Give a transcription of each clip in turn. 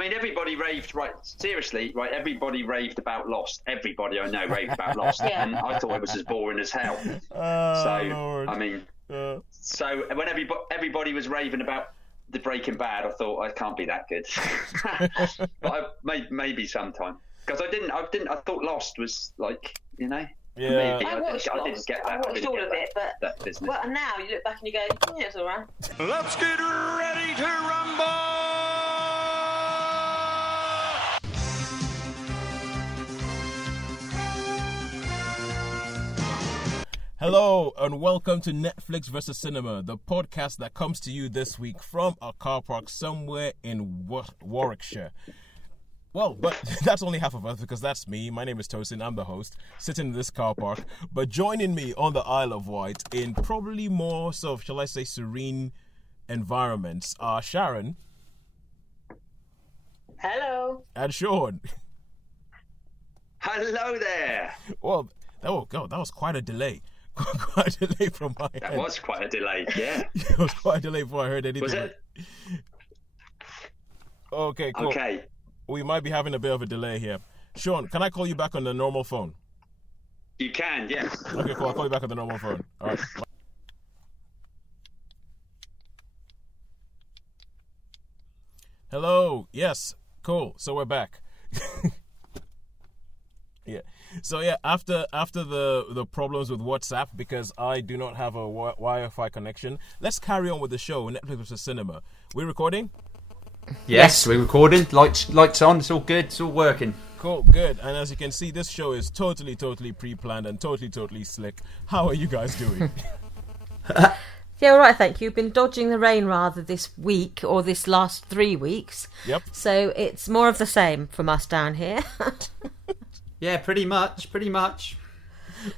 mean, everybody raved, right? Seriously, right? Everybody raved about Lost. Everybody I know raved about Lost, and I thought it was as boring as hell. Lord. I mean, so when everybody was raving about the Breaking Bad, I thought I can't be that good. But maybe sometime, because I thought Lost was like, you know. Yeah. Maybe. I watched I didn't get that. I watched all of it, but that business. well, and now you look back and you go, yeah, it's all right. Let's get ready to rumble! Hello and welcome to Netflix vs. Cinema, the podcast that comes to you this week from a car park somewhere in Warwickshire. Well, but that's only half of us because that's me. My name is Tosin. I'm the host, sitting in this car park. But joining me on the Isle of Wight in probably more sort of, shall I say, serene environments are Sharon. Hello. And Shaun. Hello there. Well, that was quite a delay. Quite a delay from my end. That was quite a delay, yeah. It was quite a delay before I heard anything. Was it? Okay, cool. Okay. We might be having a bit of a delay here. Shaun, can I call you back on the normal phone? You can, yes. Okay, cool. I'll call you back on the normal phone. All right. Hello. Yes. Cool. So we're back. Yeah. So yeah, after the problems with WhatsApp, because I do not have a Wi-Fi connection, let's carry on with the show. Netflix vs. Cinema. We recording? Yes, we're recording. Lights on. It's all good. It's all working. Cool, good. And as you can see, this show is totally pre-planned and totally slick. How are you guys doing? Yeah, all right, thank you. Been dodging the rain rather this week or this last 3 weeks. Yep. So it's more of the same from us down here. Yeah, pretty much.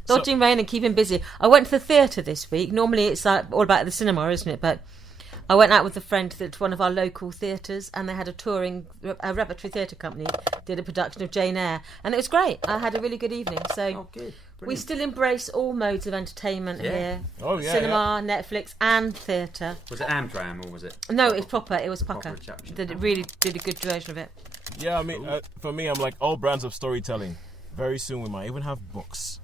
Dodging rain and keeping busy. I went to the theatre this week. Normally it's all about the cinema, isn't it? But I went out with a friend to one of our local theatres, and they had a repertory theatre company did a production of Jane Eyre, and it was great. I had a really good evening. So Good. we still embrace all modes of entertainment here. Oh, yeah, Cinema, Netflix and theatre. Was it Amdram or was it? No, it's proper. It was Proper pucker. reception. It really did a good version of it. Yeah, I mean, for me, I'm like all brands of storytelling. Very soon we might even have books.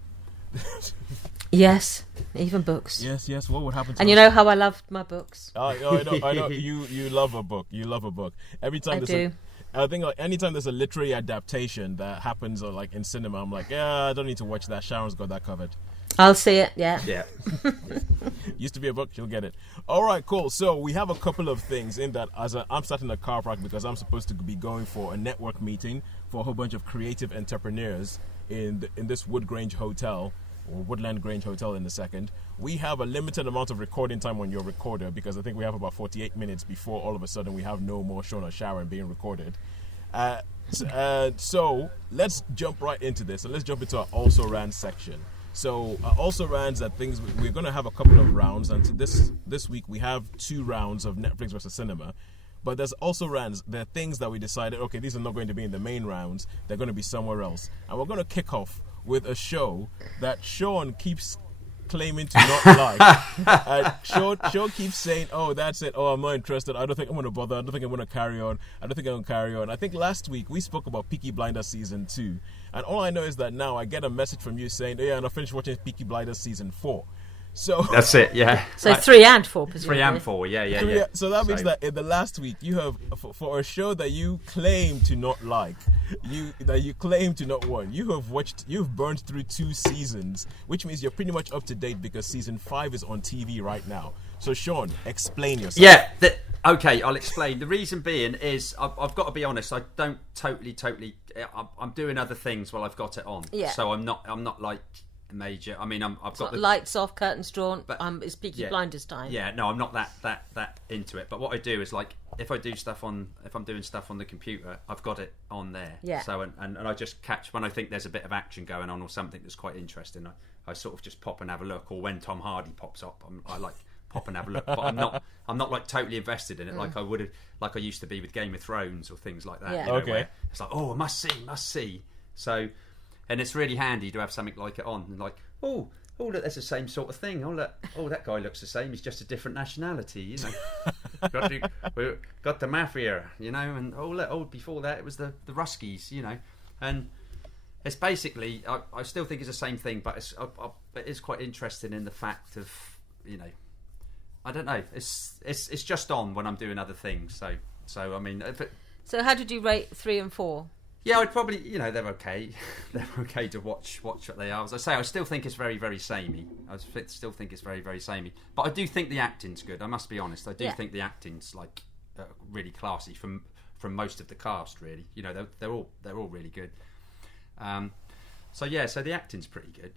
Yes, even books. Yes. What would happen to And us? you know how I loved my books. I know. You love a book. You love a book. Every time I do. I think like anytime there's a literary adaptation that happens, or like in cinema, I'm like, yeah, I don't need to watch that. Sharon's got that covered. I'll see it, yeah. Yeah. Used to be a book, she'll get it. All right, cool. So we have a couple of things in that I'm sat in a car park because I'm supposed to be going for a network meeting for a whole bunch of creative entrepreneurs in this Woodland Grange Hotel in a second. We have a limited amount of recording time on your recorder because I think we have about 48 minutes before all of a sudden we have no more Shaun or Sharon being recorded. So let's jump right into this, and let's jump into our Also Ran section. So also rans are things we're going to have a couple of rounds, and this week we have 2 rounds of Netflix versus cinema. But there's also rans. There are things that we decided, okay, these are not going to be in the main rounds. They're going to be somewhere else. And we're going to kick off with a show that Shaun keeps claiming to not like. Shaun keeps saying, oh, that's it. Oh, I'm not interested. I don't think I'm going to bother. I don't think I'm going to carry on. I think last week we spoke about Peaky Blinders Season 2. And all I know is that now I get a message from you saying, yeah, and I finished watching Peaky Blinders Season 4. So That's it, yeah. So 3 and 4, presumably. 3 and 4, yeah. So that means that in the last week you have, for a show that you claim to not like, you claim to not want, you've burned through 2 seasons, which means you're pretty much up to date because Season 5 is on TV right now. So Shaun, explain yourself. Yeah, okay, I'll explain. The reason being is I've got to be honest. I don't totally. I'm doing other things while I've got it on. Yeah. So I'm not like major. I mean, I've got the lights off, curtains drawn. But- It's Peaky yeah. Blinders time. Yeah, no, I'm not that into it. But what I do is like if I'm doing stuff on the computer, I've got it on there. Yeah. So and I just catch when I think there's a bit of action going on or something that's quite interesting. I sort of just pop and have a look. Or when Tom Hardy pops up, I like pop and have a look. But I'm not like totally invested in it like I would have, like I used to be with Game of Thrones or things like that. Yeah. You know, Okay. where it's like, oh, must see. So, and it's really handy to have something like it on. And like, oh, oh look, there's the same sort of thing. Oh look, oh that guy looks the same. He's just a different nationality, you know. got the mafia, you know, and oh look, oh before that it was the Ruskies, you know, and it's basically I still think it's the same thing, but it is quite interesting in the fact of, you know, I don't know, it's just on when I'm doing other things. So I mean, So how did you rate 3 and 4? Yeah, I'd probably, you know, they're okay. They're okay to watch what they are. As I say, I still think it's very, very samey. Still think it's very, very samey. But I do think the acting's good. I must be honest. I do think the acting's like really classy from most of the cast. Really, you know, they're all really good. So the acting's pretty good.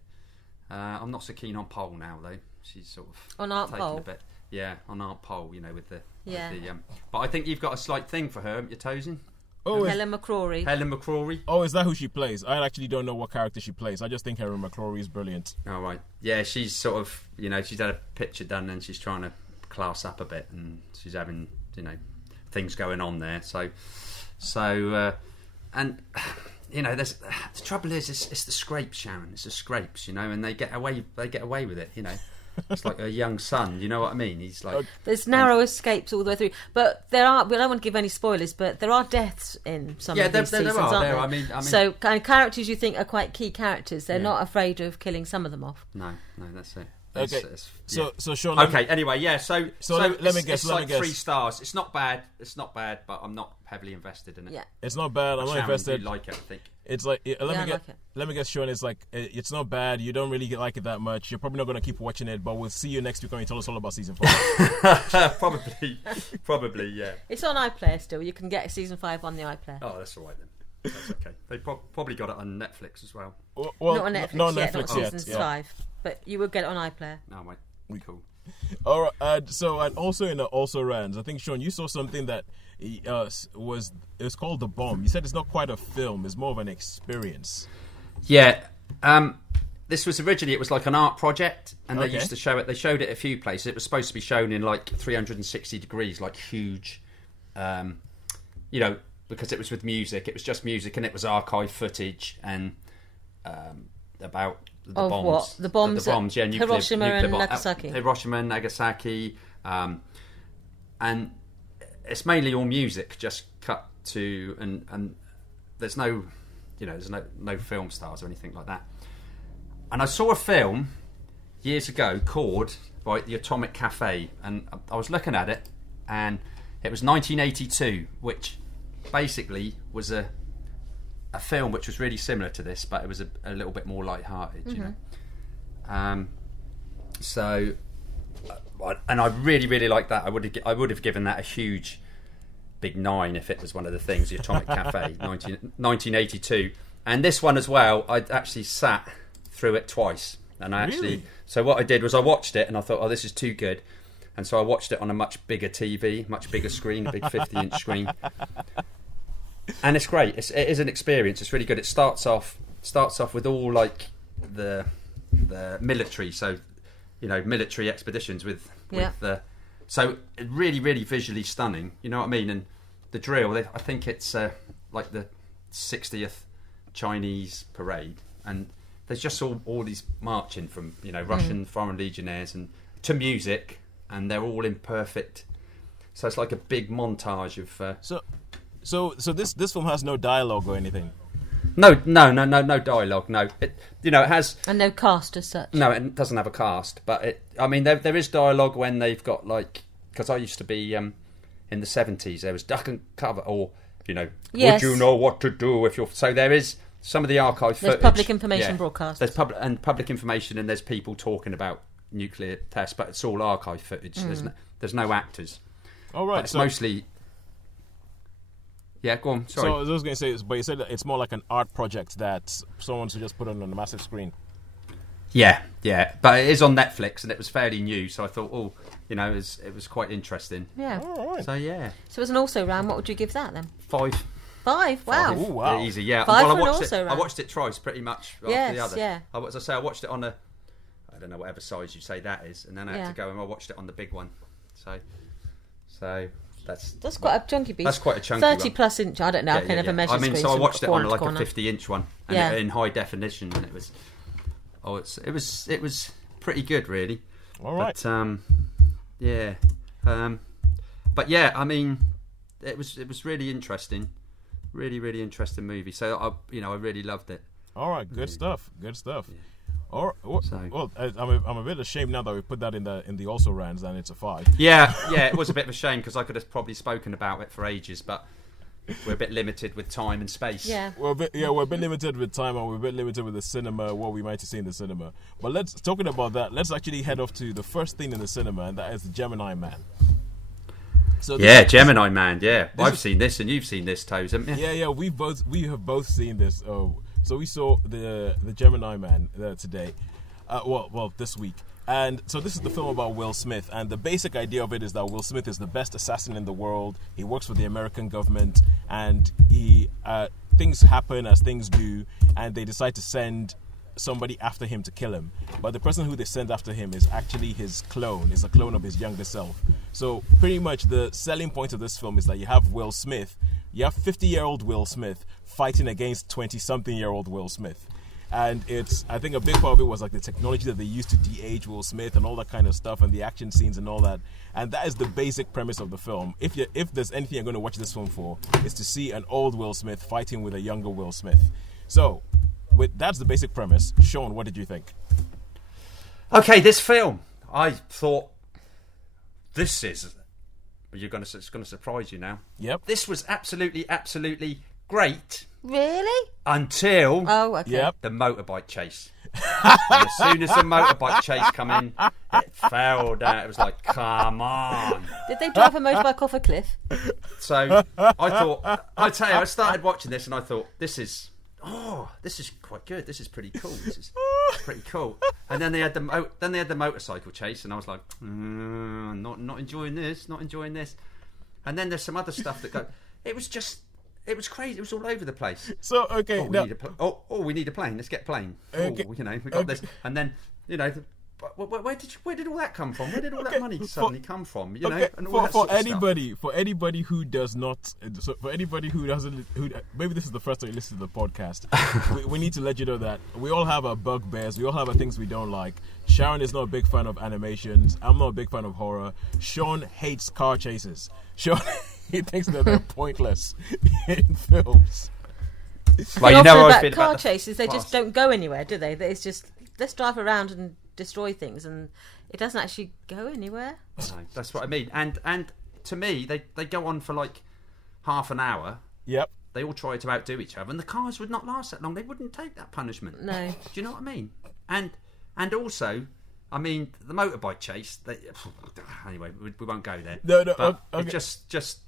I'm not so keen on Pole now though. She's sort of on Aunt taken Pole. A bit. Yeah, on Aunt Pole. You know, with the but I think you've got a slight thing for her, haven't you, Tosin? Oh, Helen McCrory. Helen McCrory. Oh, is that who she plays? I actually don't know what character she plays. I just think Helen McCrory is brilliant. Oh, right. Yeah, she's sort of, you know, she's had a picture done and she's trying to class up a bit and she's having, you know, things going on there. So and, you know, the trouble is, it's the scrapes, Sharon. It's the scrapes, you know, and they get away with it, you know. It's like a young son, you know what I mean? He's like there's narrow escapes all the way through, but there are. We don't want to give any spoilers, but there are deaths in some of these seasons, aren't there? I mean, so kind of characters you think are quite key characters. They're not afraid of killing some of them off. No, that's it. Okay, so Shaun. Okay, anyway, yeah. So let me guess. It's like 3 stars. It's not bad. But I'm not heavily invested in it. Yeah, it's not bad. I'm not invested. You like it, I think. It's like let me guess, Shaun. It's like it's not bad. You don't really like it that much. You're probably not going to keep watching it, but we'll see you next week when you tell us all about season 5. Probably, yeah. It's on iPlayer still. You can get season 5 on the iPlayer. Oh, that's all right then. That's okay. They probably got it on Netflix as well. Well, not on Netflix not yet. Netflix Not season 5, but you will get it on iPlayer. No, mate. Cool. All right. And also in the also rans, I think Shaun, you saw something that was called The Bomb. You said it's not quite a film; it's more of an experience. Yeah. This was originally, it was like an art project, and they used to show it. They showed it a few places. It was supposed to be shown in like 360 degrees, like huge, you know, because it was with music. It was just music, and it was archive footage and about the bombs. What? The bombs yeah, Hiroshima and Nagasaki. Hiroshima and Nagasaki, and it's mainly all music, just cut to and there's no, you know, there's no film stars or anything like that. And I saw a film years ago called The Atomic Cafe, and I was looking at it, and it was 1982, which basically was a film which was really similar to this, but it was a little bit more light-hearted, you know. So, and I really, really liked that. I would have given that a huge, big 9 if it was one of the things. The Atomic Cafe, 1982, and this one as well. I actually sat through it twice, and I actually. Really? So what I did was I watched it, and I thought, oh, this is too good, and so I watched it on a much bigger TV, much bigger screen, a big 50-inch screen. And it's great. It is an experience. It's really good. It starts off with all like the military, so you know, military expeditions with the. So really, really visually stunning. You know what I mean? And the drill. I think it's like the 60th Chinese parade, and there's just all these marching from, you know, Russian foreign legionnaires and to music, and they're all in perfect. So it's like a big montage of. So this film has no dialogue or anything. No dialogue. No, it has and no cast as such. No, it doesn't have a cast, but I mean, there is dialogue when they've got like, because I used to be in the 70s. There was duck and cover, or you know, would you know what to do if you're? So there is some of the archive footage. There's public information broadcast. There's public information, and there's people talking about nuclear tests, but it's all archive footage. There's no actors. All right, but it's mostly. Yeah, go on. Sorry. So I was going to say, but you said that it's more like an art project that someone should just put on a massive screen. Yeah, but it is on Netflix, and it was fairly new, so I thought, it was quite interesting. Yeah. All right. So yeah. So as an also round, what would you give that then? 5. 5. Wow. Ooh, wow. Easy. Yeah. 5 well, for an also round. I watched it twice, pretty much after Yes, the other. yeah. As I say, I watched it on I don't know whatever size you say that is, and then I had to go and I watched it on the big one. So. That's quite a chunky piece. That's quite a chunky 30 one. plus inch. I don't know. I can never measure. I mean, so I watched it on like a corner. 50-inch one, and in high definition, and it was. it was pretty good, really. All right. But yeah, I mean, it was really interesting, really interesting movie. So I really loved it. All right, good stuff. Yeah. Or, I'm a bit ashamed now that we put that in the also rans and it's a 5. Yeah, it was a bit of a shame because I could have probably spoken about it for ages, but we're a bit limited with time and space. Yeah. We're a bit limited with time and we're a bit limited with the cinema, what we might see in the cinema. But talking about that, let's actually head off to the first thing in the cinema, and that is the Gemini Man. So Gemini Man. Yeah, I've seen this, and you've seen this, Toes, haven't you? Yeah. We have both seen this. So we saw the Gemini Man today. This week. And so this is the film about Will Smith, and the basic idea of it is that Will Smith is the best assassin in the world. He works for the American government, and things happen as things do, and they decide to send somebody after him to kill him. But the person who they send after him is actually his clone, is a clone of his younger self. So pretty much the selling point of this film is that you have Will Smith, you have 50-year-old Will Smith fighting against 20-something-year-old Will Smith. And I think a big part of it was like the technology that they used to de-age Will Smith and all that kind of stuff, and the action scenes and all that. And that is the basic premise of the film. If there's anything you're going to watch this film for, is to see an old Will Smith fighting with a younger Will Smith. So, that's the basic premise. Shaun, what did you think? Okay, this film, I thought it's going to surprise you now. Yep. This was absolutely great. Really? Until Yep. the motorbike chase. And as soon as the motorbike chase come in, it fell down. It was like, come on. Did they drive a motorbike off a cliff? So I started watching this and I thought, this is quite good. This is pretty cool. This is pretty cool. And then they had the motorcycle chase, and I was like, not enjoying this. And then there's some other stuff that it was crazy. It was all over the place. So okay, we need a plane. Let's get a plane. Okay. We got this. And then where did all that come from? Where did all that money suddenly come from? And all that sort of stuff. For anybody who does not, for anybody who doesn't, maybe this is the first time you listen to the podcast, we need to let you know that we all have our bugbears. We all have our things we don't like. Sharon is not a big fan of animations. I'm not a big fan of horror. Shaun hates car chases. Shaun, he thinks that they're pointless in films. Well, about car chases, they just don't go anywhere, do they? It's just, let's drive around and destroy things, and it doesn't actually go anywhere. No, that's what I mean. And to me, they go on for like half an hour. Yep. They all try to outdo each other, and the cars would not last that long. They wouldn't take that punishment. No. Do you know what I mean? And also, I mean, the motorbike chase. Anyway, we won't go there. No. But okay. just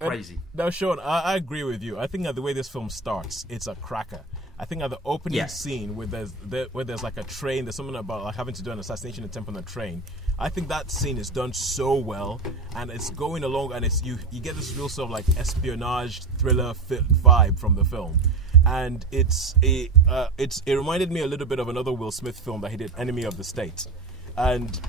crazy. Now, Shaun, I agree with you. I think that the way this film starts, it's a cracker. I think at the opening scene where there's like a train, there's something about like having to do an assassination attempt on a train. I think that scene is done so well, and it's going along, and it's you get this real sort of like espionage thriller vibe from the film, and it reminded me a little bit of another Will Smith film that he did, Enemy of the State. And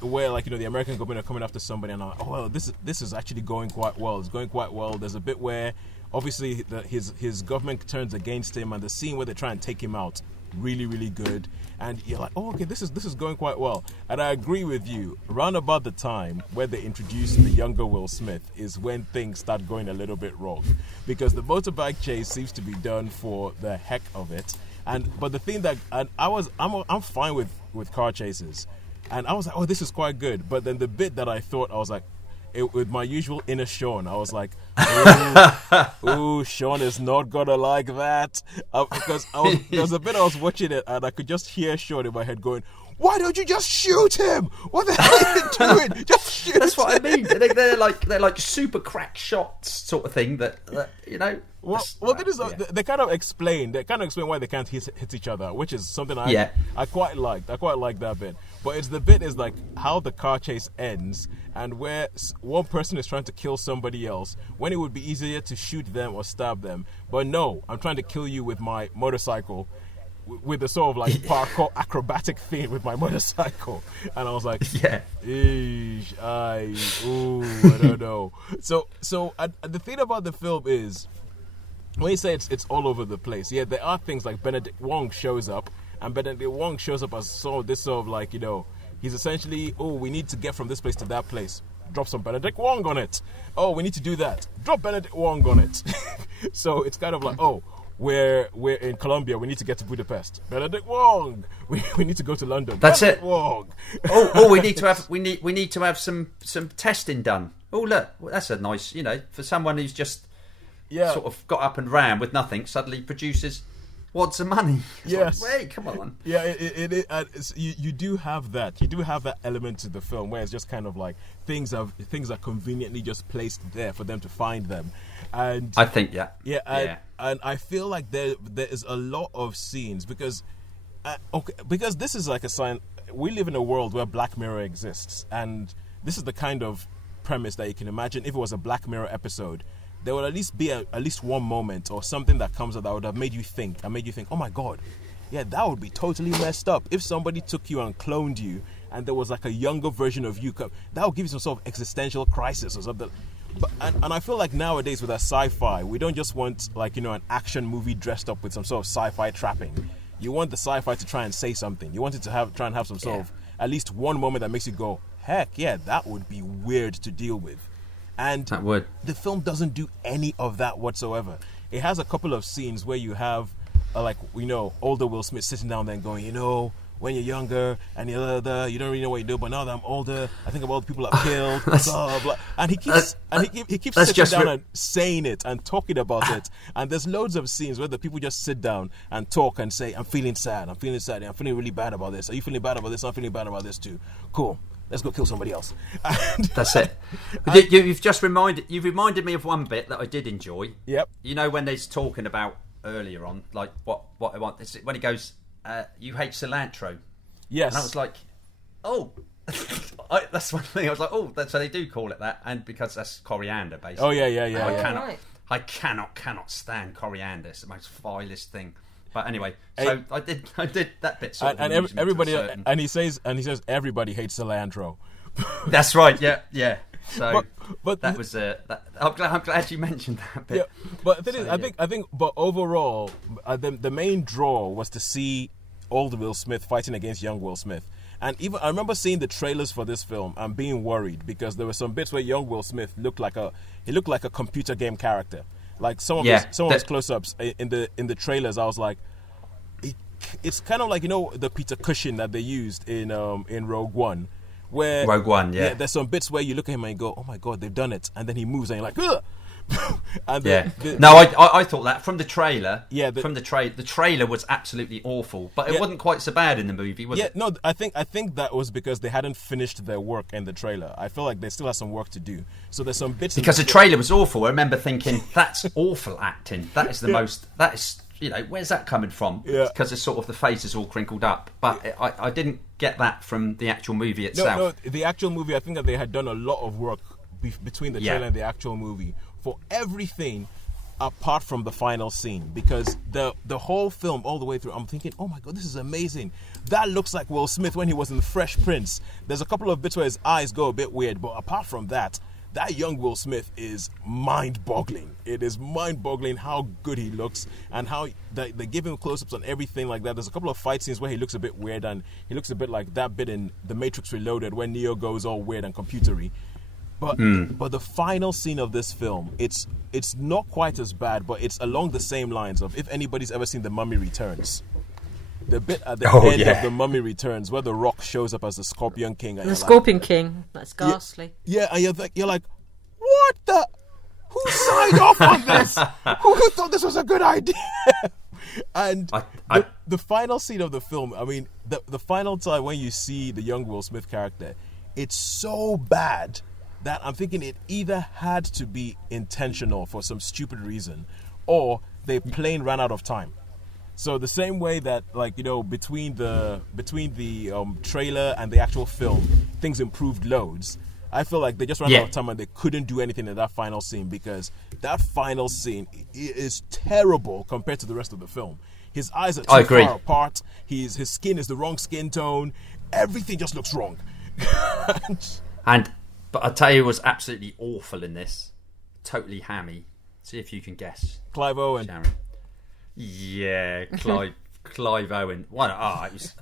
where the American government are coming after somebody, and I'm like, this is actually going quite well. It's going quite well. There's a bit where obviously his government turns against him, and the scene where they try and take him out, really, really good. And you're like, okay, this is going quite well. And I agree with you. Round about the time where they introduce the younger Will Smith is when things start going a little bit wrong, because the motorbike chase seems to be done for the heck of it. But the thing that I'm fine with car chases, and I was like, oh, this is quite good. But then the bit that I thought, I was like, with my usual inner Shaun, I was like, ooh, Shaun is not gonna like that, because there was a bit I was watching it and I could just hear Shaun in my head going, why don't you just shoot him? What the hell are you doing? Just shoot him. That's what I mean. They're like super crack shots sort of thing that They kind of explain why they can't hit each other, which is something I quite liked. I quite like that bit. But it's the bit is like how the car chase ends, and where one person is trying to kill somebody else when it would be easier to shoot them or stab them. But no, I'm trying to kill you with my motorcycle, with the sort of like parkour acrobatic thing with my motorcycle. And I was like, I don't know. So the thing about the film is, when you say it's all over the place, there are things like Benedict Wong shows up, and Benedict Wong shows up as sort of this sort of like, he's essentially, oh, we need to get from this place to that place. Drop some Benedict Wong on it. Oh, we need to do that. Drop Benedict Wong on it. So it's kind of like, oh, we're in Colombia. We need to get to Budapest. Benedict Wong. We need to go to London. That's Benedict it. Wong. we need to have some testing done. Oh, look, that's a nice, for someone who's just sort of got up and ran with nothing, suddenly produces wads of money. It's yes. like, wait, come on. Yeah, you do have that. You do have that element to the film where it's just kind of like things are conveniently just placed there for them to find them, and I think and I feel like there is a lot of scenes because this is like a sign. We live in a world where Black Mirror exists, and this is the kind of premise that you can imagine if it was a Black Mirror episode. There would at least be at least one moment or something that comes up that would have made you think, oh my God, yeah, that would be totally messed up. If somebody took you and cloned you and there was like a younger version of you, that would give you some sort of existential crisis or something. But, and I feel like nowadays with our sci-fi, we don't just want like, an action movie dressed up with some sort of sci-fi trapping. You want the sci-fi to try and say something. You want it to try and have some sort of at least one moment that makes you go, heck yeah, that would be weird to deal with. And the film doesn't do any of that whatsoever. It has a couple of scenes where you have, older Will Smith sitting down there and going, when you're younger and you don't really know what you do, but now that I'm older, I think about all the people I've killed, blah, blah. And he keeps sitting down and saying it and talking about it. And there's loads of scenes where the people just sit down and talk and say, I'm feeling sad, I'm feeling really bad about this. Are you feeling bad about this? I'm feeling bad about this too. Cool. Let's go kill somebody else. That's it. You've reminded me of one bit that I did enjoy. Yep. When they're talking about earlier on, like what I want. When he goes, you hate cilantro. Yes. And I was like, oh, that's one thing. I was like, oh, so they do call it that, and because that's coriander, basically. Oh yeah. I cannot stand coriander. It's the most vilest thing. But anyway, so I did that bit. Everybody, and he says everybody hates cilantro. That's right. Yeah. So but that was I'm glad you mentioned that bit. Yeah, but the thing is, I think, but overall, the main draw was to see old Will Smith fighting against young Will Smith. And even I remember seeing the trailers for this film and being worried because there were some bits where young Will Smith looked like a computer game character. Like some of his close-ups in the trailers, I was like, it's kind of like the Peter Cushing that they used in Rogue One, where there's some bits where you look at him and you go, oh my God, they've done it, and then he moves and you're like, ugh! And I thought that from the trailer. Yeah, the trailer was absolutely awful, but it wasn't quite so bad in the movie, was it? No, I think that was because they hadn't finished their work in the trailer. I feel like they still have some work to do. So there's some bits because the trailer was awful. I remember thinking that's awful acting. That is the most. That is where's that coming from? Yeah. Because it's sort of the face is all crinkled up, but I didn't get that from the actual movie itself. No, the actual movie. I think that they had done a lot of work between the trailer and the actual movie for everything apart from the final scene, because the whole film all the way through I'm thinking, oh my God, this is amazing. That looks like Will Smith when he was in The Fresh Prince. There's a couple of bits where his eyes go a bit weird, but apart from that young Will Smith is mind-boggling. It is mind-boggling how good he looks and how they give him close-ups on everything like that. There's a couple of fight scenes where he looks a bit weird, and he looks a bit like that bit in The Matrix Reloaded when Neo goes all weird and computery. But the final scene of this film, it's not quite as bad, but it's along the same lines of if anybody's ever seen The Mummy Returns. The bit at the end of The Mummy Returns where The Rock shows up as the Scorpion King. And King. That's ghastly. Yeah, and you're like, what the? Who signed off on this? Who thought this was a good idea? And the final scene of the film, I mean, the final time when you see the young Will Smith character, it's so bad that I'm thinking it either had to be intentional for some stupid reason, or they plain ran out of time. So the same way that, between the trailer and the actual film, things improved loads. I feel like they just ran out of time and they couldn't do anything in that final scene, because that final scene is terrible compared to the rest of the film. His eyes are too far apart. His skin is the wrong skin tone. Everything just looks wrong. But I tell you, was absolutely awful in this. Totally hammy. See if you can guess. Clive Owen. Sharon. Yeah, Clive Clive Owen. What?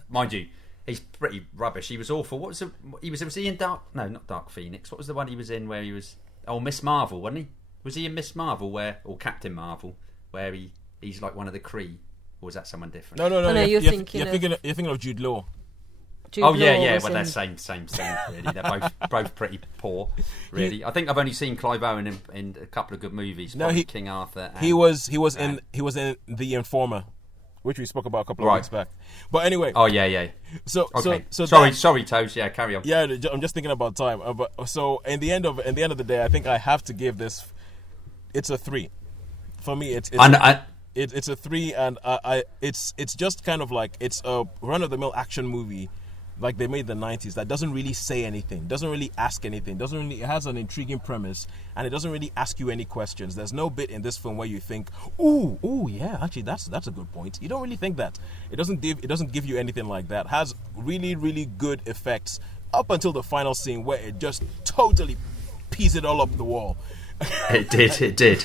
Mind you, he's pretty rubbish. He was awful. What was the? Was he in Dark? No, not Dark Phoenix. What was the one he was in where he was? Oh, Miss Marvel, wasn't he? Was he in Miss Marvel or Captain Marvel, where he's like one of the Kree? Or was that someone different? No. You're thinking of Jude Law. Yeah. Well, they're same thing. Really, they're both pretty poor. Really, I think I've only seen Clive Owen in a couple of good movies. No, King Arthur. He was in The Informer, which we spoke about a couple of weeks back. But anyway. Oh yeah. So sorry, Toes. Yeah, carry on. Yeah, I'm just thinking about time. So in the end of the day, I think I have to give this. It's a 3. For me, it's a 3, and it's just kind of like it's a run-of-the-mill action movie, like they made in the 90s, that doesn't really say anything, doesn't really ask anything, it has an intriguing premise, and it doesn't really ask you any questions. There's no bit in this film where you think, ooh, yeah, actually that's a good point. You don't really think that. It doesn't give you anything like that. It has really, really good effects up until the final scene where it just totally pees it all up the wall. It did.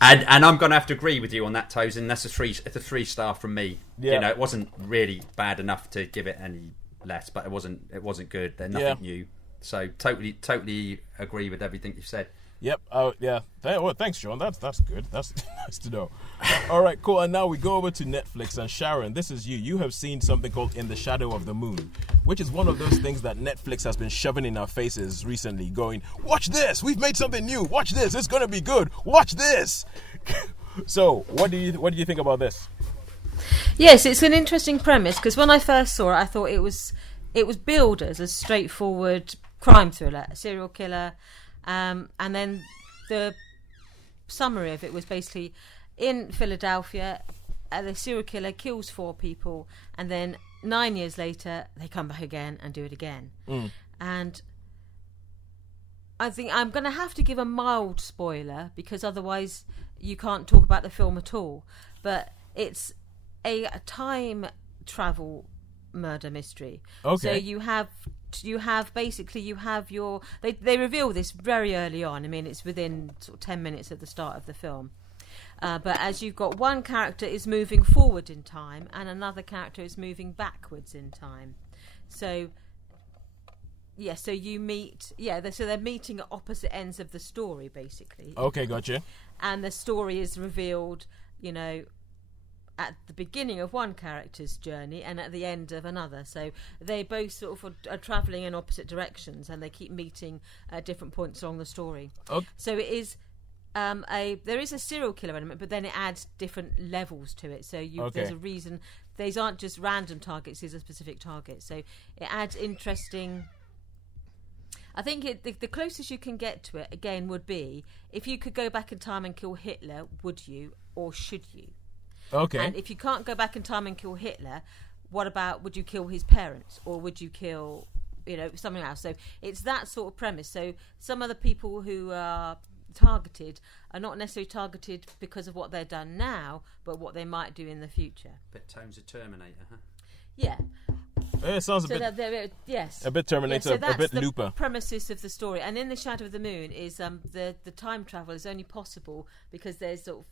And I'm going to have to agree with you on that, Tosin. That's it's a 3-star from me. Yeah. You know, it wasn't really bad enough to give it any less, but it wasn't good. They're nothing new. So totally agree with everything you've said. Yep. Yeah. Thanks, Shaun. That's good. That's nice to know. All right, cool. And now we go over to Netflix. And Sharon, this is you. You have seen something called In the Shadow of the Moon, which is one of those things that Netflix has been shoving in our faces recently, going, watch this. We've made something new. Watch this. It's going to be good. Watch this. So what do you think about this? Yes, it's an interesting premise, because when I first saw it, I thought it was billed as a straightforward crime thriller, a serial killer. And then the summary of it was basically in Philadelphia, the serial killer kills 4 people, and then 9 years later they come back again and do it again. And I think I'm going to have to give a mild spoiler, because otherwise you can't talk about the film at all. But it's a time travel murder mystery. Okay. So you have your they reveal this very early on. I mean, it's within sort of 10 minutes of the start of the film. But as you've got one character is moving forward in time and another character is moving backwards in time. So you meet so they're meeting at opposite ends of the story, basically. Okay, gotcha. And the story is revealed, at the beginning of one character's journey and at the end of another. So they both sort of are travelling in opposite directions, and they keep meeting at different points along the story. Okay. So it is there is a serial killer element, but then it adds different levels to it. So there's a reason. These aren't just random targets, these are specific targets. So it adds interesting... I think the closest you can get to it, again, would be if you could go back in time and kill Hitler, would you or should you? Okay. And if you can't go back in time and kill Hitler, what about, would you kill his parents, or would you kill, something else? So it's that sort of premise. So some of the people who are targeted are not necessarily targeted because of what they've done now, but what they might do in the future. Bit tones of Terminator, huh? Yeah. It sounds yes. A bit Terminator, so a bit the Looper. Premises of the story. And In the Shadow of the Moon is the time travel is only possible because there's sort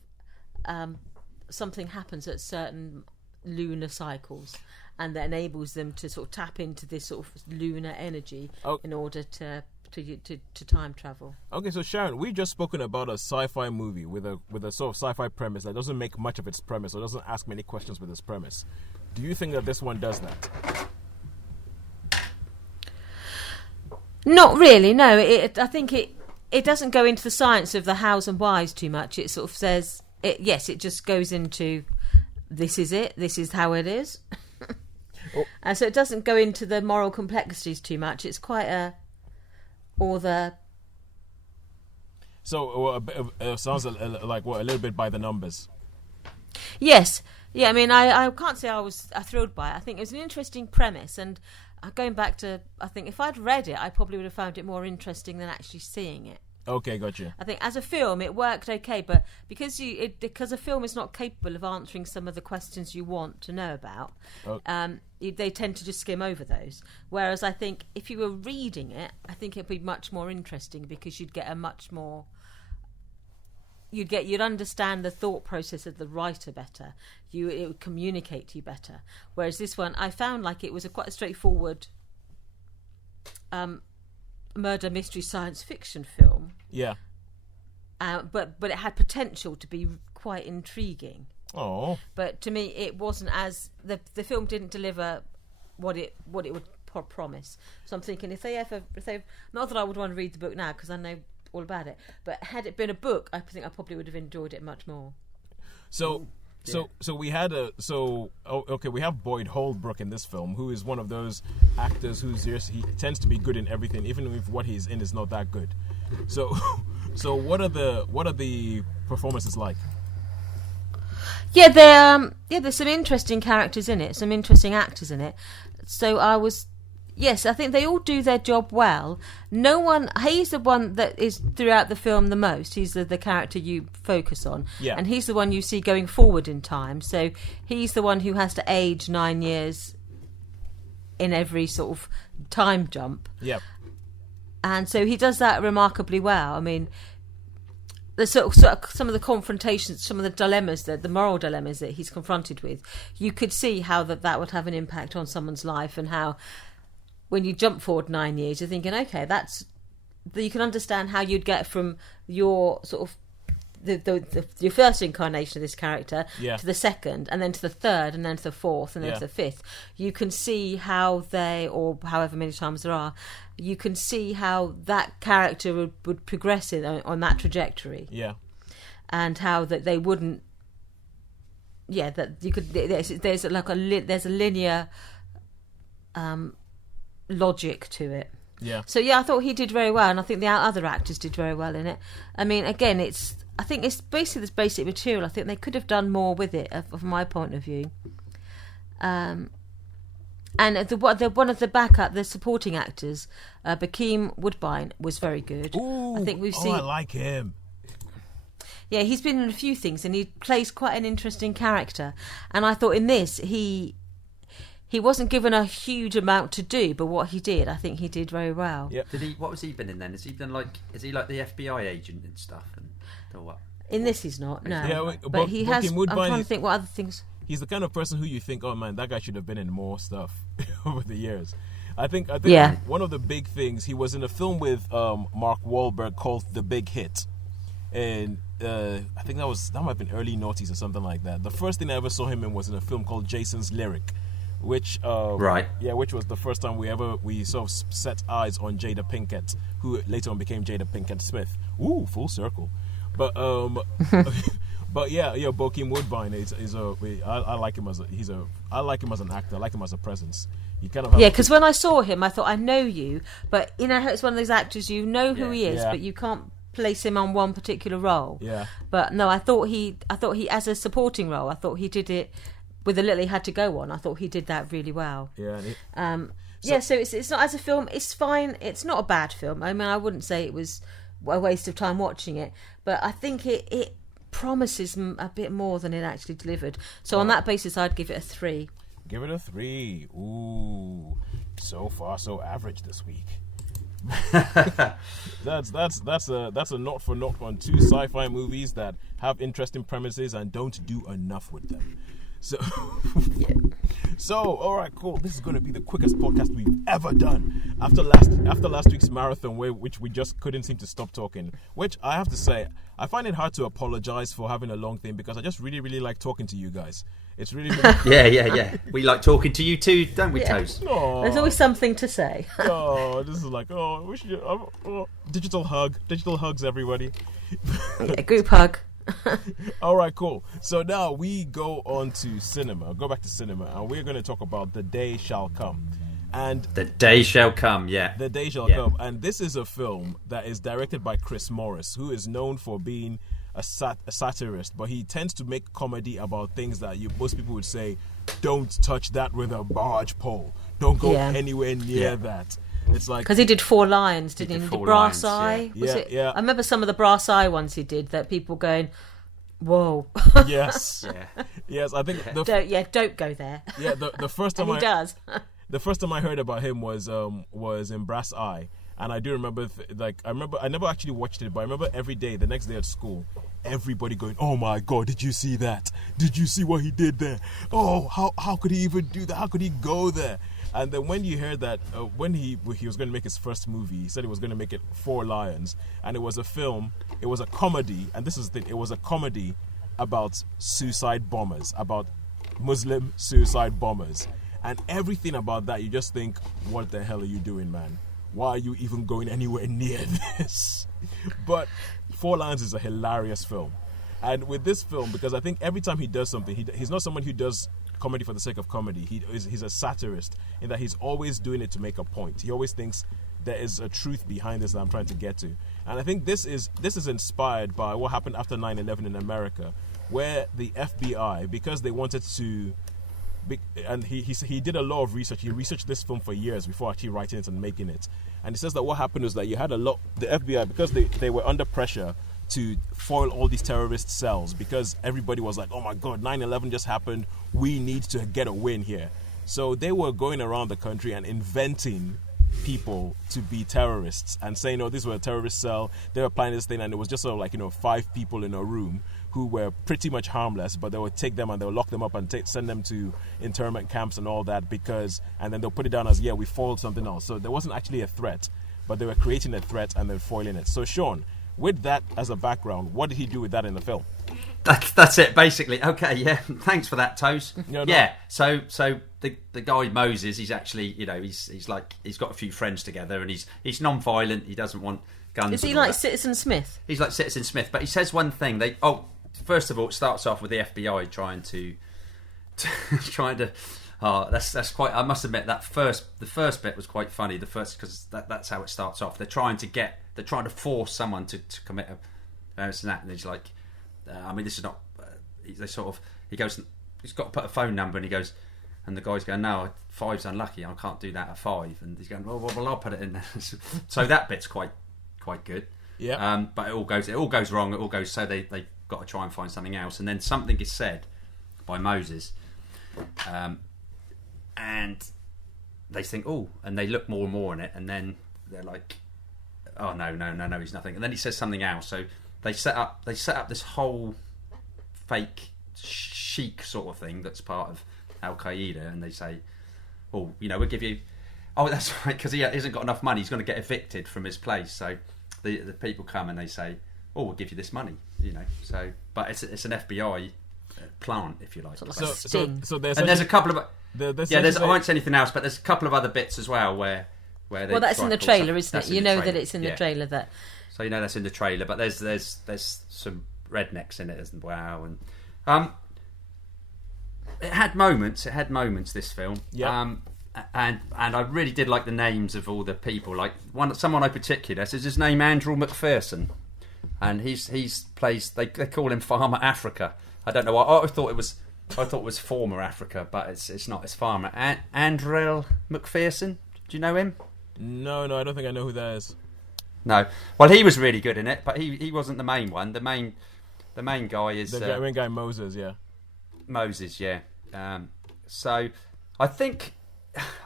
of something happens at certain lunar cycles, and that enables them to sort of tap into this sort of lunar energy in order to time travel. Okay, so Sharon, we've just spoken about a sci-fi movie with a sort of sci-fi premise that doesn't make much of its premise, or doesn't ask many questions with its premise. Do you think that this one does that? Not really, no. I think it doesn't go into the science of the hows and whys too much. It sort of says, it just goes into, this is it, this is how it is. And so it doesn't go into the moral complexities too much. It's quite So it sounds like a little bit by the numbers. Yes. Yeah, I mean, I can't say I was thrilled by it. I think it was an interesting premise, and going back to, I think if I'd read it, I probably would have found it more interesting than actually seeing it. Okay, gotcha. I think as a film, it worked okay, but because a film is not capable of answering some of the questions you want to know about, they tend to just skim over those. Whereas I think if you were reading it, I think it'd be much more interesting because you'd get a much more you'd understand the thought process of the writer better. It would communicate to you better. Whereas this one, I found like it was quite a straightforward murder mystery science fiction film. Yeah. But it had potential to be quite intriguing. Oh. But to me, it wasn't as the film didn't deliver what it would promise. So I'm thinking if they not that I would want to read the book now because I know all about it, but had it been a book, I think I probably would have enjoyed it much more. So we had we have Boyd Holbrook in this film, who is one of those actors he tends to be good in everything, even if what he's in is not that good. So what are the performances like? Yeah, there's some interesting characters in it, some interesting actors in it. So I think they all do their job well. He's the one that is throughout the film the most. He's the character you focus on. Yeah. And he's the one you see going forward in time. So he's the one who has to age 9 years in every sort of time jump. Yeah. And so he does that remarkably well. I mean, the sort of some of the confrontations, some of the dilemmas, the moral dilemmas that he's confronted with, you could see how that would have an impact on someone's life, and how when you jump forward 9 years, you're thinking, okay, you can understand how you'd get from your sort of your first incarnation of this character to the second, and then to the third, and then to the fourth, and then to the fifth. You can see how or however many times there are, you can see how that character would progress on that trajectory. Yeah. And how that they wouldn't. Yeah, that you could. There's a linear logic to it. Yeah. So I thought he did very well, and I think the other actors did very well in it. I mean, again, I think it's basically this basic material. I think they could have done more with it, from my point of view. And one of the supporting actors, Bokeem Woodbine, was very good. Ooh, I think we've seen. I like him. Yeah, he's been in a few things, and he plays quite an interesting character. And I thought in this, he wasn't given a huge amount to do, but what he did, I think he did very well. Yep. What was he been in then? Is he like the FBI agent and stuff, or what? In this, he's not. No, yeah, but he has. I'm trying to think what other things. He's the kind of person who you think, oh man, that guy should have been in more stuff over the years. I think one of the big things, he was in a film with Mark Wahlberg called The Big Hit, and I think that might have been early noughties or something like that. The first thing I ever saw him in was in a film called Jason's Lyric, which which was the first time we sort of set eyes on Jada Pinkett, who later on became Jada Pinkett Smith. Ooh, full circle. But but yeah, Bokeem Woodbine I like him as an actor. I like him as a presence. He kind of because when I saw him, I thought, I know you, but it's one of those actors you know who he is, but you can't place him on one particular role. Yeah. But no, I thought he as a supporting role, I thought he did it with the little he had to go on. I thought he did that really well. Yeah. So it's not, as a film, it's fine. It's not a bad film. I mean, I wouldn't say it was a waste of time watching it, but I think it promises a bit more than it actually delivered. So on that basis, I'd give it a 3. Give it a 3. Ooh, so far so average this week. that's a not for naught on 2 sci-fi movies that have interesting premises and don't do enough with them. So, all right, cool. This is going to be the quickest podcast we've ever done. After last week's marathon, which we just couldn't seem to stop talking. Which I have to say, I find it hard to apologize for having a long thing because I just really, really like talking to you guys. It's really, really yeah. We like talking to you too, don't we, Toes? There's always something to say. This is like, we should digital hugs, everybody. Group hug. All right, cool. So now we go back to cinema, and we're going to talk about The Day Shall Come. And The Day Shall Come, yeah. The Day Shall Come. And this is a film that is directed by Chris Morris, who is known for being a satirist, but he tends to make comedy about things that most people would say, don't touch that with a barge pole. Don't go anywhere near that. It's like, because he did 4 Lions, didn't he? The Brass Eye. Yeah. I remember some of the Brass Eye ones he did that people going, whoa. Yes. Yes. I think don't go there. Yeah. The first time he does. The first time I heard about him was in Brass Eye, And I do remember, I never actually watched it, but I remember every day, the next day at school, everybody going, "Oh my God, did you see that? Did you see what he did there? Oh, how could he even do that? How could he go there?" And then when you heard that, when he was going to make his first movie, he said he was going to make it Four Lions, and it was a film, it was a comedy, and this is the thing, it was a comedy about suicide bombers, about Muslim suicide bombers. And everything about that, you just think, what the hell are you doing, man? Why are you even going anywhere near this? But Four Lions is a hilarious film. And with this film, because I think every time he does something, he's not someone who does comedy for the sake of comedy. He's a satirist in that he's always doing it to make a point. He always thinks there is a truth behind this that I'm trying to get to. And I think this is inspired by what happened after 9/11 in America, where the FBI, because they wanted to, and he did a lot of research. He researched this film for years before actually writing it and making it. And he says that what happened was that you had the FBI, because they were under pressure to foil all these terrorist cells, because everybody was like, oh my God, 9/11 just happened, we need to get a win here. So they were going around the country and inventing people to be terrorists and saying, oh, this was a terrorist cell, they were planning this thing, and it was just sort of like, 5 people in a room who were pretty much harmless, but they would take them and they would lock them up and send them to internment camps and all that, and then they'll put it down as, yeah, we foiled something else. So there wasn't actually a threat, but they were creating a threat and then foiling it. So Shaun, with that as a background, what did he do with that in the film? That's it, basically. Okay, yeah. Thanks for that, Toes. No. Yeah. So the guy Moses, he's actually, he's got a few friends together, and he's non-violent. He doesn't want guns. Is he like Citizen Smith? He's like Citizen Smith, but he says one thing. First of all, it starts off with the FBI trying to. Oh, that's quite. I must admit that the first bit was quite funny. The first, because that's how it starts off. They're trying to force someone to commit a and that, and he's like, this is not. He goes, he's got to put a phone number, and he goes, and the guy's going, no, 5's unlucky. I can't do that at 5, and he's going, well, I'll put it in there. So that bit's quite good. Yeah. But it all goes wrong. It all goes. So they got to try and find something else, and then something is said by Moses. And they think, oh, and they look more and more in it, and then they're like, oh no, he's nothing. And then he says something else. So they set up this whole fake sheik sort of thing that's part of Al Qaeda, and they say, oh, we'll give you. Oh, that's right, because he hasn't got enough money. He's going to get evicted from his place. So the people come and they say, oh, we'll give you this money. So, but it's an FBI plant, if you like. So there's a couple of. I won't say anything else, but there's a couple of other bits as well where they. Well, that's in the trailer, isn't it? That it's in the trailer that. So that's in the trailer, but there's some rednecks in it as well, and it had moments. This film, yeah. And I really did like the names of all the people. Like someone I particular is his name Andrew McPherson, and he's plays. They call him Farmer Africa. I don't know why. I thought it was former Africa, but it's not. It's Farmer Andrel McPherson. Do you know him? No, I don't think I know who that is. No. Well, he was really good in it, but he wasn't the main one. The main guy is the main guy Moses. Yeah. Moses. Yeah. So I think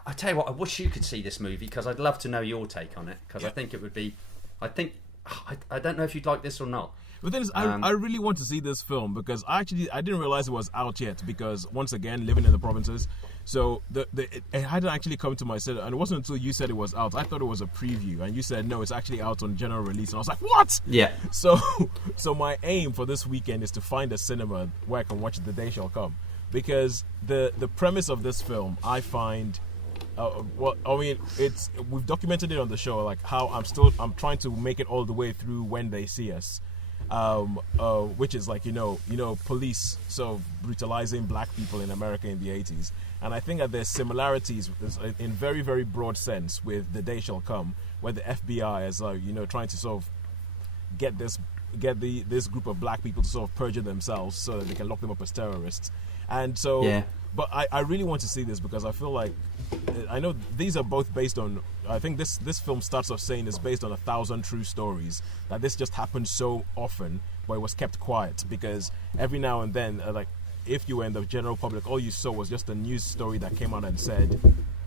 I tell you what. I wish you could see this movie because I'd love to know your take on it because I think it would be. I don't know if you'd like this or not. But then I really want to see this film because I didn't realize it was out yet because once again living in the provinces, so it hadn't actually come to my set, and it wasn't until you said it was out. I thought it was a preview, and you said no, it's actually out on general release, and I was like, what? Yeah. So my aim for this weekend is to find a cinema where I can watch The Day Shall Come, because the premise of this film I find. We've documented it on the show, like how I'm trying to make it all the way through When They See Us, which is like police sort of brutalizing black people in America in the 80s, and I think that there's similarities in very, very broad sense with The Day Shall Come, where the FBI is trying to sort of get this group of black people to sort of perjure themselves so that they can lock them up as terrorists, and so. Yeah. But I really want to see this because I feel like I know these are both based on. I think this film starts off saying it's based on 1,000 true stories. That this just happened so often, but it was kept quiet because every now and then, if you were in the general public, all you saw was just a news story that came out and said,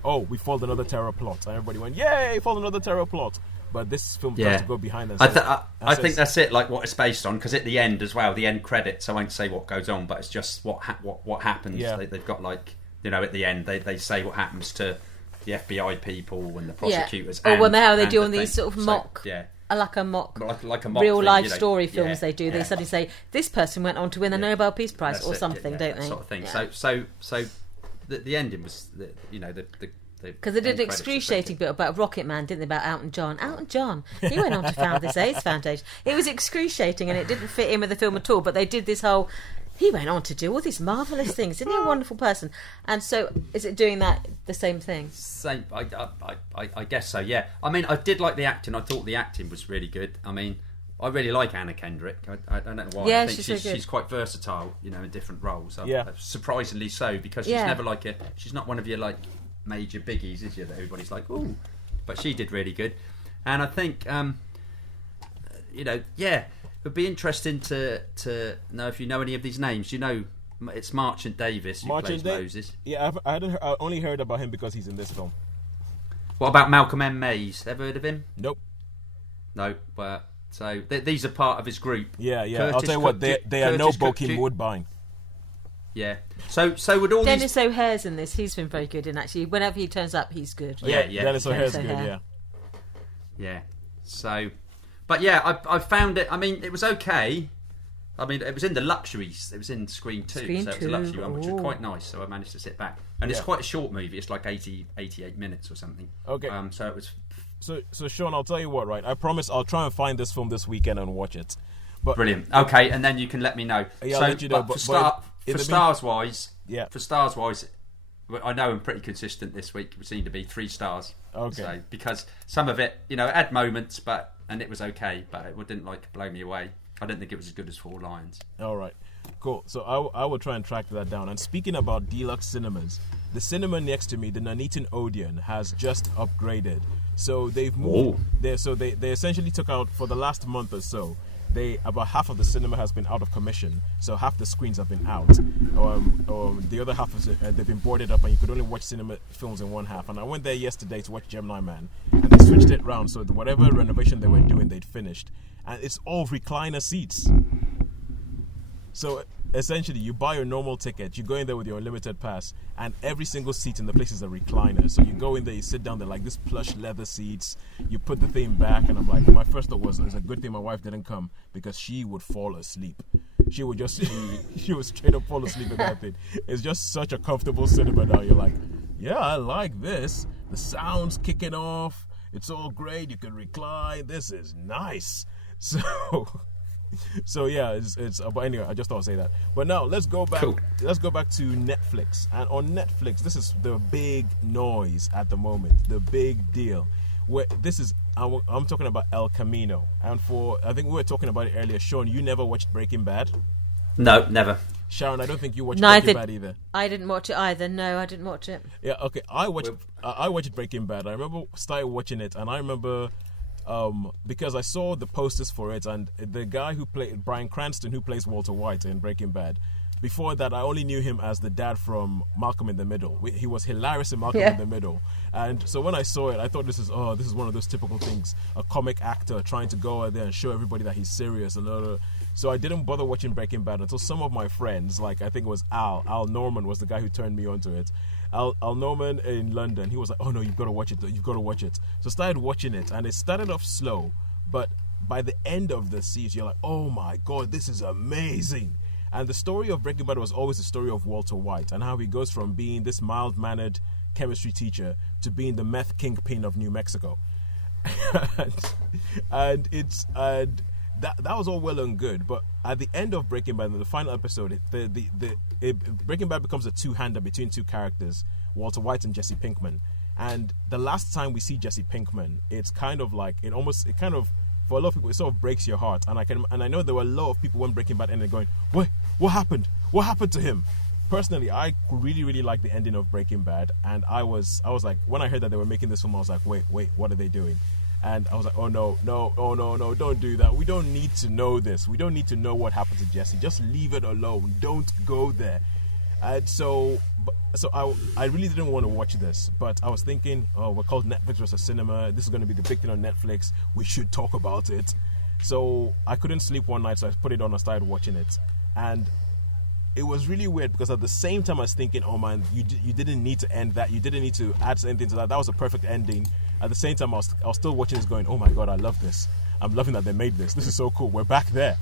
"Oh, we foiled another terror plot," and everybody went, "Yay, foiled another terror plot." but this film tries to go behind and I think that's it. Like what it's based on, because at the end as well, the end credits. I won't say what goes on, but it's just what happens. Yeah. They've got like at the end they say what happens to the FBI people and the prosecutors. Or when how they do the on these thing. sort of mock. So, Like a mock real thing, life story films they do. They suddenly say this person went on to win the Nobel Peace Prize or something, don't they? Sort of thing. Yeah. So the ending was because they did an excruciating bit about Rocket Man, didn't they? About Elton John. Elton John, he went on to found this AIDS Foundation. It was excruciating and it didn't fit in with the film at all. But they did this whole. He went on to do all these marvellous things. Isn't he a wonderful person? And so, is it doing the same thing? Same. I guess so. Yeah. I mean, I did like the acting. I thought the acting was really good. I mean, I really like Anna Kendrick. I don't know why. Yeah, I think she's quite versatile. In different roles. Yeah. Surprisingly so, because she's never she's not one of your like major biggies, is she? That everybody's like, ooh. But she did really good, and I think, it'd be interesting to know if you know any of these names. It's Marchant Davis who plays Moses. Yeah, I only heard about him because he's in this film. What about Malcolm M. Mays? Ever heard of him? Nope. No, but so these are part of his group. Yeah. I'll tell you what, they are no Bokeem Woodbine. Yeah. So would all Dennis O'Hare's in this. He's been very good in actually. Whenever he turns up, he's good. Yeah. Dennis O'Hare's good. Yeah. Yeah. So, but yeah, I found it. I mean, it was okay. I mean, it was in the luxuries. It was in Screen 2, so it was a luxury one, which was quite nice. So I managed to sit back, and it's quite a short movie. It's like 88 minutes or something. Okay. So it was. So Shaun, I'll tell you what. Right, I promise I'll try and find this film this weekend and watch it. But brilliant. Okay, and then you can let me know. Yeah, I'll let you know. For stars wise, I know I'm pretty consistent this week. We seem to be 3 stars. Okay. So, because some of it, it had moments, and it was okay, but it didn't blow me away. I don't think it was as good as Four Lions. All right, cool. So I will try and track that down. And speaking about deluxe cinemas, the cinema next to me, the Nuneaton Odeon, has just upgraded. So they've moved. They essentially took out for the last month or so. About half of the cinema has been out of commission, so half the screens have been out. The other half they've been boarded up, and you could only watch cinema films in one half. And I went there yesterday to watch Gemini Man, and they switched it round, so whatever renovation they were doing, they'd finished, and it's all recliner seats. So essentially, you buy your normal ticket, you go in there with your unlimited pass, and every single seat in the place is a recliner. So you go in there, you sit down there like this plush leather seats, you put the thing back, and I'm like, my first thought was, it's a good thing my wife didn't come, because she would fall asleep. She would just, she would straight up fall asleep in that thing. It's just such a comfortable cinema now. You're like, yeah, I like this. The sound's kicking off. It's all great. You can recline. This is nice. So yeah, it's. But anyway, I just thought I'd say that. But now let's go back. Cool. Let's go back to Netflix. And on Netflix, this is the big noise at the moment. The big deal. I'm talking about El Camino. And I think we were talking about it earlier. Shaun, you never watched Breaking Bad? No, never. Sharon, I don't think you watched Breaking Bad either. I didn't watch it either. No, I didn't watch it. Yeah. Okay. I watched Breaking Bad. I remember started watching it, and I remember. Because I saw the posters for it, and the guy who played Bryan Cranston, who plays Walter White in Breaking Bad. Before that, I only knew him as the dad from Malcolm in the Middle. He was hilarious in Malcolm in the Middle. And so when I saw it, I thought this is one of those typical things, a comic actor trying to go out there and show everybody that he's serious. And so I didn't bother watching Breaking Bad until some of my friends, like I think it was Al Norman was the guy who turned me onto it. Al Norman in London, he was like, oh no, you've got to watch it. You've got to watch it. So I started watching it, and it started off slow, but by the end of the season, you're like, oh my God, this is amazing. And the story of Breaking Bad was always the story of Walter White and how he goes from being this mild-mannered chemistry teacher to being the meth kingpin of New Mexico. and that was all well and good, but at the end of Breaking Bad, in the final episode, Breaking Bad becomes a two-hander between two characters, Walter White and Jesse Pinkman. And the last time we see Jesse Pinkman, it's kind of like for a lot of people, it sort of breaks your heart. And I know there were a lot of people when Breaking Bad ended going, what happened? What happened to him? Personally, I really, really like the ending of Breaking Bad, and I was like, when I heard that they were making this film, I was like, wait, what are they doing? And I was like, oh no, don't do that. We don't need to know this. We don't need to know what happened to Jesse. Just leave it alone. Don't go there. And so I really didn't want to watch this, but I was thinking, oh, we're called Netflix versus cinema. This is going to be the big thing on Netflix. We should talk about it. So I couldn't sleep one night, so I put it on and started watching it. And it was really weird because at the same time I was thinking, oh man, you didn't need to end that. You didn't need to add anything to that. That was a perfect ending. At the same time, I was still watching this going, oh my God, I love this. I'm loving that they made this. This is so cool. We're back there.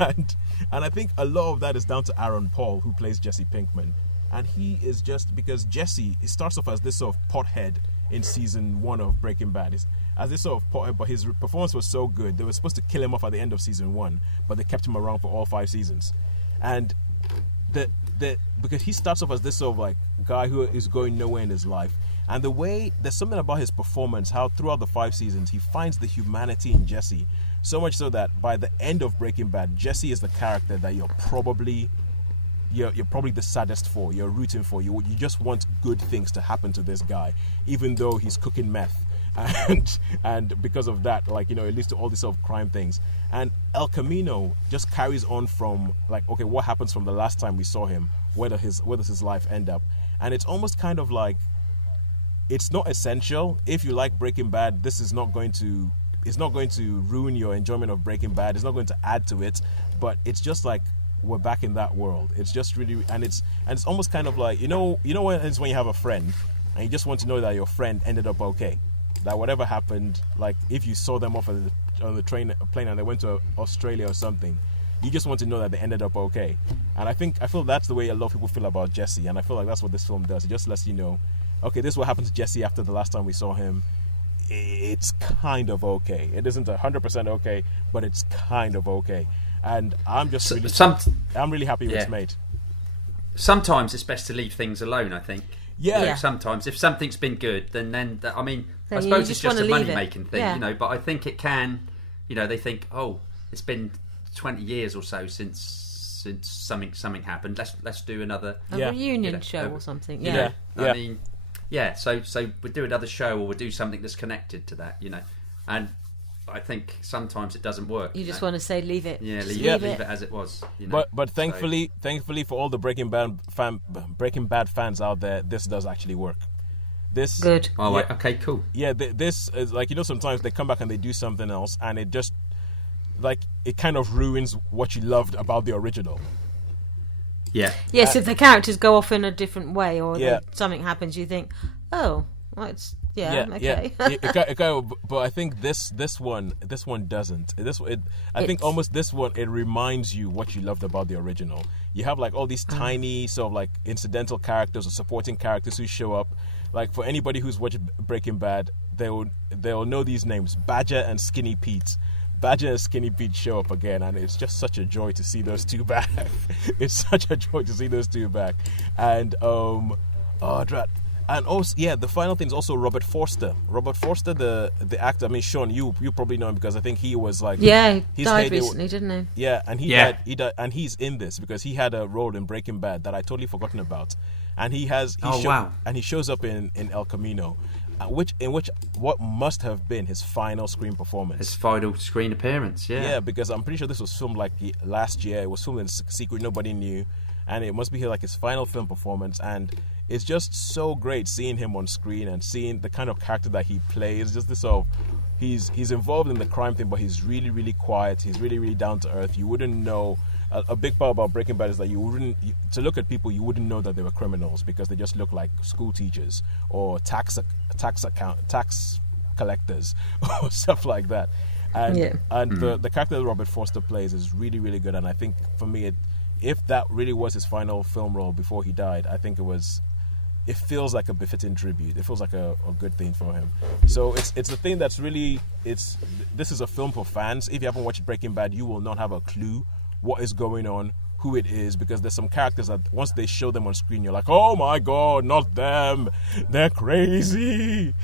and I think a lot of that is down to Aaron Paul, who plays Jesse Pinkman. And he is just, because Jesse, he starts off as this sort of pothead in season 1 of Breaking Bad. As this sort of pothead, but his performance was so good. They were supposed to kill him off at the end of season 1, but they kept him around for all 5 seasons. And because he starts off as this sort of like guy who is going nowhere in his life. And the way, there's something about his performance, how throughout the 5 seasons, he finds the humanity in Jesse. So much so that by the end of Breaking Bad, Jesse is the character that you're probably the saddest for. You're rooting for. You just want good things to happen to this guy, even though he's cooking meth. And because of that, like, it leads to all these sort of crime things. And El Camino just carries on from, like, okay, what happens from the last time we saw him? Where does his life end up? And it's almost kind of like, it's not essential. If you like Breaking Bad, this is not going to, it's not going to ruin your enjoyment of Breaking Bad. It's not going to add to it, but it's just like, we're back in that world. It's just really, and it's almost kind of like, when it's when you have a friend and you just want to know that your friend ended up okay, that whatever happened, like if you saw them off on the plane and they went to Australia or something, you just want to know that they ended up okay. And I feel that's the way a lot of people feel about Jesse, and I feel like that's what this film does. It just lets you know, okay, this is what happened to Jesse after the last time we saw him. It's kind of okay. It isn't 100% okay, but it's kind of okay. And I'm just really, I'm really happy it's made. Sometimes it's best to leave things alone, I think. Yeah. Sometimes if something's been good, then I mean, then I suppose it's just just a wanna leave money-making thing, Yeah. But I think it can, they think, oh, it's been 20 years or so since something happened. Let's do another reunion show or something. I mean, so we'll do another show, or we'll do something that's connected to that, and I think sometimes it doesn't work. You just want to say leave it. Yeah, leave it as it was. But thankfully for all the Breaking Bad fans out there, this does actually work. This good. Oh, right. Okay, cool. Yeah, this is like, sometimes they come back and they do something else, and it just like it kind of ruins what you loved about the original. Yeah. Yes, if the characters go off in a different way, or something happens, you think, oh, well, it's. Okay. But I think this one doesn't. I think almost this one, it reminds you what you loved about the original. You have like all these tiny sort of like incidental characters or supporting characters who show up. Like for anybody who's watched Breaking Bad, they'll know these names: Badger and Skinny Pete. Badger and Skinny Pete show up again, and it's just such a joy to see those two back. It's such a joy to see those two back. And and also, the final thing is also Robert Forster. Robert Forster, the actor. I mean, Shaun, you probably know him because I think he was like he died recently, didn't he? Yeah, and he died, and he's in this because he had a role in Breaking Bad that I totally forgotten about, and he shows up in El Camino, what must have been his final screen performance. His final screen appearance, yeah. Yeah, because I'm pretty sure this was filmed like last year. It was filmed in secret, nobody knew, and it must be like his final film performance. And it's just so great seeing him on screen and seeing the kind of character that he plays. Just this sort of, he's involved in the crime thing, but he's really, really quiet. He's really, really down to earth. You wouldn't know. A big part about Breaking Bad is that to look at people, you wouldn't know that they were criminals because they just look like school teachers or tax collectors or stuff like that. And the character that Robert Forster plays is really, really good. And I think for me, if that really was his final film role before he died, I think it feels like a befitting tribute. It feels like a good thing for him. So it's a thing that's really, this is a film for fans. If you haven't watched Breaking Bad, you will not have a clue what is going on, who it is, because there's some characters that once they show them on screen, you're like, oh my God, not them. They're crazy.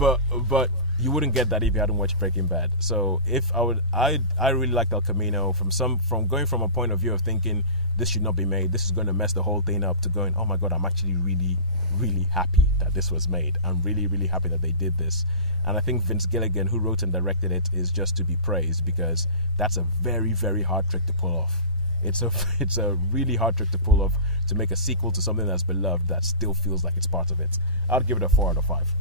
But you wouldn't get that if you hadn't watched Breaking Bad. So I really liked El Camino from going from a point of view of thinking this should not be made, this is going to mess the whole thing up, to going, oh my God, I'm actually really, really happy that this was made. I'm really, really happy that they did this. And I think Vince Gilligan, who wrote and directed it, is just to be praised, because that's a very, very hard trick to pull off. it's a really hard trick to pull off, to make a sequel to something that's beloved that still feels like it's part of it. I'd give it a 4 out of 5.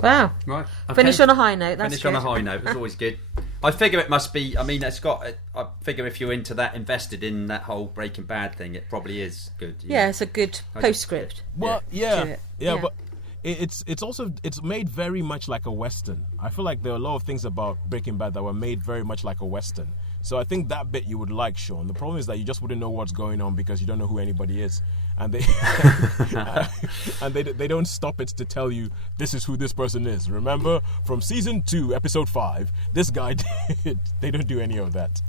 Wow. Right. Okay. Finish on a high note. That's Finish good. on a high note. It's always good. I figure it must be. I mean, it's got. I figure if you're into that, invested in that whole Breaking Bad thing, it probably is good. Yeah, it's a good postscript. Well, to yeah, it. but it's also made very much like a Western. I feel like there are a lot of things about Breaking Bad that were made very much like a Western. So I think that bit you would like, Shaun. The problem is that you just wouldn't know what's going on because you don't know who anybody is, and they they don't stop it to tell you this is who this person is. Remember from season 2, episode 5, this guy did. They don't do any of that.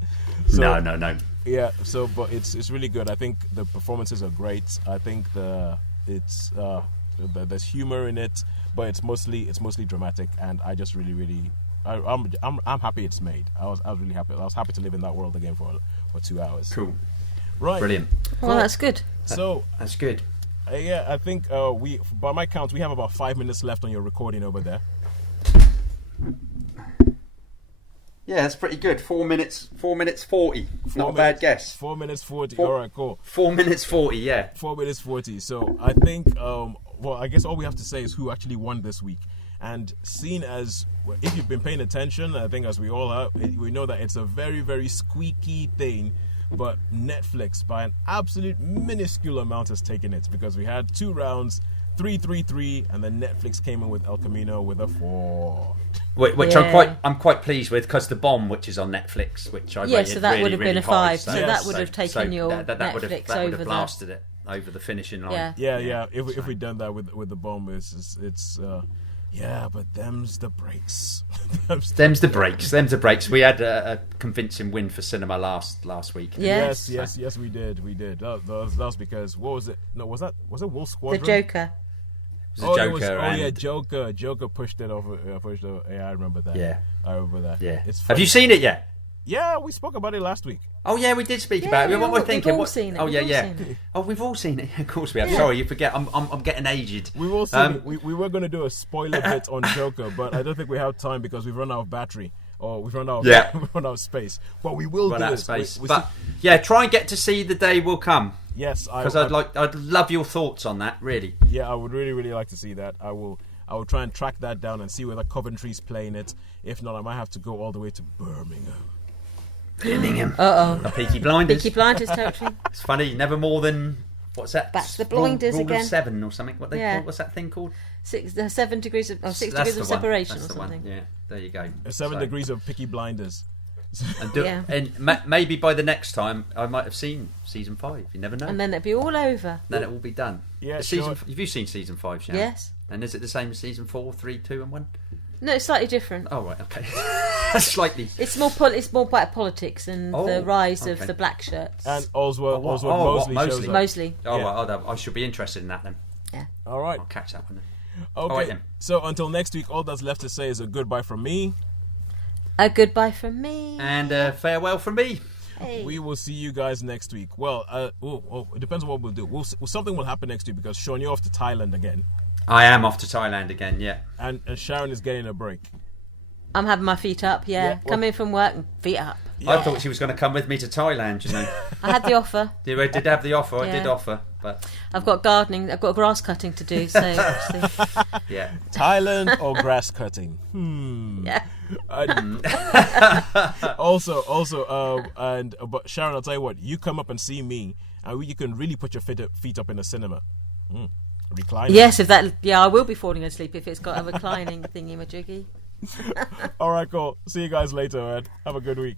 So, No. Yeah. So, but it's really good. I think the performances are great. I think there's humor in it, but it's mostly dramatic, and I just really. I'm happy it's made. I was really happy. I was happy to live in that world again for 2 hours. Cool. Right. Brilliant. Well, that's good. So That's good. yeah, I think we, by my count, we have about 5 minutes left on your recording over there. Yeah, that's pretty good. 4 minutes 40. Not a bad guess. 4 minutes 40. All right, cool. 4 minutes 40. Yeah. 4 minutes 40. So I think, well, I guess all we have to say is who actually won this week. And seen as, if you've been paying attention, I think as we all have, we know that it's a very, very squeaky thing. But Netflix, by an absolute minuscule amount, has taken it, because we had 2 rounds, 3-3-3, and then Netflix came in with El Camino with a 4. Which I'm quite pleased with, because The Bomb, which is on Netflix, which I rated so that really, would have really been a high, 5. So that would have taken your that would Netflix have over the blasted it over the finishing line. Yeah. If we'd done that with The Bomb, it's but them's the breaks. Them's the breaks. We had a convincing win for cinema last week. Yes, we did. That was because, what was it? No, was it Wolf Squadron? The Joker. Joker pushed it off. Yeah, I remember that. Yeah, I remember that. Yeah. Have you seen it yet? Yeah, we spoke about it last week. Oh yeah, we did speak about it. What we're thinking? We've all seen it. Oh yeah. Seen it. Oh, we've all seen it. Of course we have. Sorry, you forget. I'm getting aged. We've all seen it. We were going to do a spoiler bit on Joker, but I don't think we have time because we've run out of battery. Or we've run out of space. But we will run do out it. Of space. Yeah, try and get to see The Day Will Come. Yes, because I'd love your thoughts on that. Really. Yeah, I would really, really like to see that. I will try and track that down and see whether Coventry's playing it. If not, I might have to go all the way to Birmingham. A Peaky Blinders. Peaky Blinders territory. It's funny. Never more than, what's that? Back to the Blinders rule again. Of 7 or something. What they call? What's that thing called? 6 degrees of separation or something. Yeah, there you go. 7 degrees of Peaky Blinders. And maybe by the next time I might have seen season 5. You never know. And then it'll be all over. Then it will be done. Yeah, have you seen season 5, Sharon? Yes. And is it the same as season 4, 3, 2, and 1? No, it's slightly different. Oh right, okay. Slightly. It's more about politics and the rise of the black shirts. And Oswald Mosley shows up. Mosley. I should be interested in that then. Yeah. All right. I'll catch that one then. Okay. All right, then. So until next week, all that's left to say is a goodbye from me. A goodbye from me. And a farewell from me. Hey. We will see you guys next week. Well, it depends on what we'll do. Something will happen next week because Shaun, you're off to Thailand again. I am off to Thailand again, yeah. And Sharon is getting a break. I'm having my feet up, Come in from work and feet up. Yeah. I thought she was going to come with me to Thailand, you know. I had the offer. I did have the offer. I did offer, but I've got gardening. I've got grass cutting to do. So yeah, Thailand or grass cutting. Yeah. But Sharon, I'll tell you what. You come up and see me, and you can really put your feet up in the cinema. Reclining. Yes, I will be falling asleep if it's got a reclining thingy-majiggy. All right, cool. See you guys later, man. Have a good week.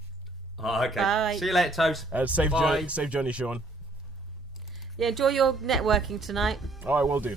Oh, okay. Bye. See you later, Toes. Safe journey, Shaun. Yeah, enjoy your networking tonight. Oh, I will do.